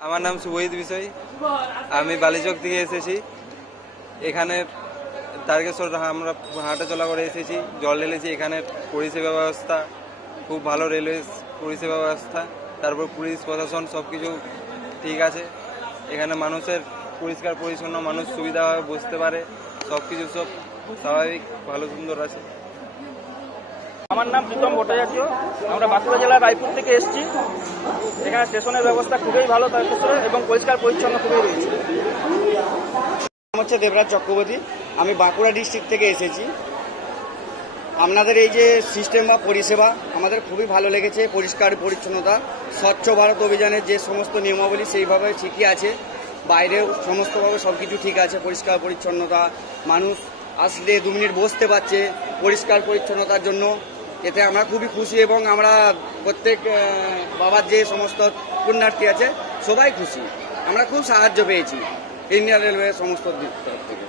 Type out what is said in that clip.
আমার নাম সুবহিত বিষয়। আমি বালিচক থেকে এসেছি। এখানে তারকেশ্বর আমরা হাঁটা চলা করে এসেছি, জল ঢেলেছি। এখানে পরিষেবা ব্যবস্থা খুব ভালো, রেলওয়ে পরিষেবা ব্যবস্থা, তারপর পুলিশ প্রশাসন সব কিছু ঠিক আছে। এখানে মানুষের পরিষ্কার পরিচ্ছন্ন, মানুষ সুবিধাভাবে বসতে পারে, সব কিছু সব স্বাভাবিক ভালো সুন্দর আছে। আমার নাম প্রীতম ভট্টাচার্য। আমরা বাঁকুড়া জেলার রায়পুর থেকে এসেছি। এখানে স্টেশনের ব্যবস্থা খুবই ভালো তারকেশ্বরে এবং পরিষ্কার পরিচ্ছন্ন খুবই রয়েছে। নাম হচ্ছে দেবরাজ চক্রবর্তী। আমি বাঁকুড়া ডিস্ট্রিক্ট থেকে এসেছি। আপনাদের এই যে সিস্টেম বা পরিষেবা আমাদের খুবই ভালো লেগেছে। পরিষ্কার পরিচ্ছন্নতা, স্বচ্ছ ভারত অভিযানের যে সমস্ত নিয়মাবলী সেইভাবে ঠিকই আছে। বাইরেও সমস্তভাবে সব কিছু ঠিক আছে। পরিষ্কার পরিচ্ছন্নতা, মানুষ আসলে 2 মিনিট বসতে পারছে পরিষ্কার পরিচ্ছন্নতার জন্য। এতে আমরা খুবই খুশি এবং আমরা প্রত্যেক বাবার যে সমস্ত পুণ্যার্থী আছে সবাই খুশি। আমরা খুব সাহায্য পেয়েছি ইন্ডিয়ান রেলওয়ে সমস্ত দিক থেকে।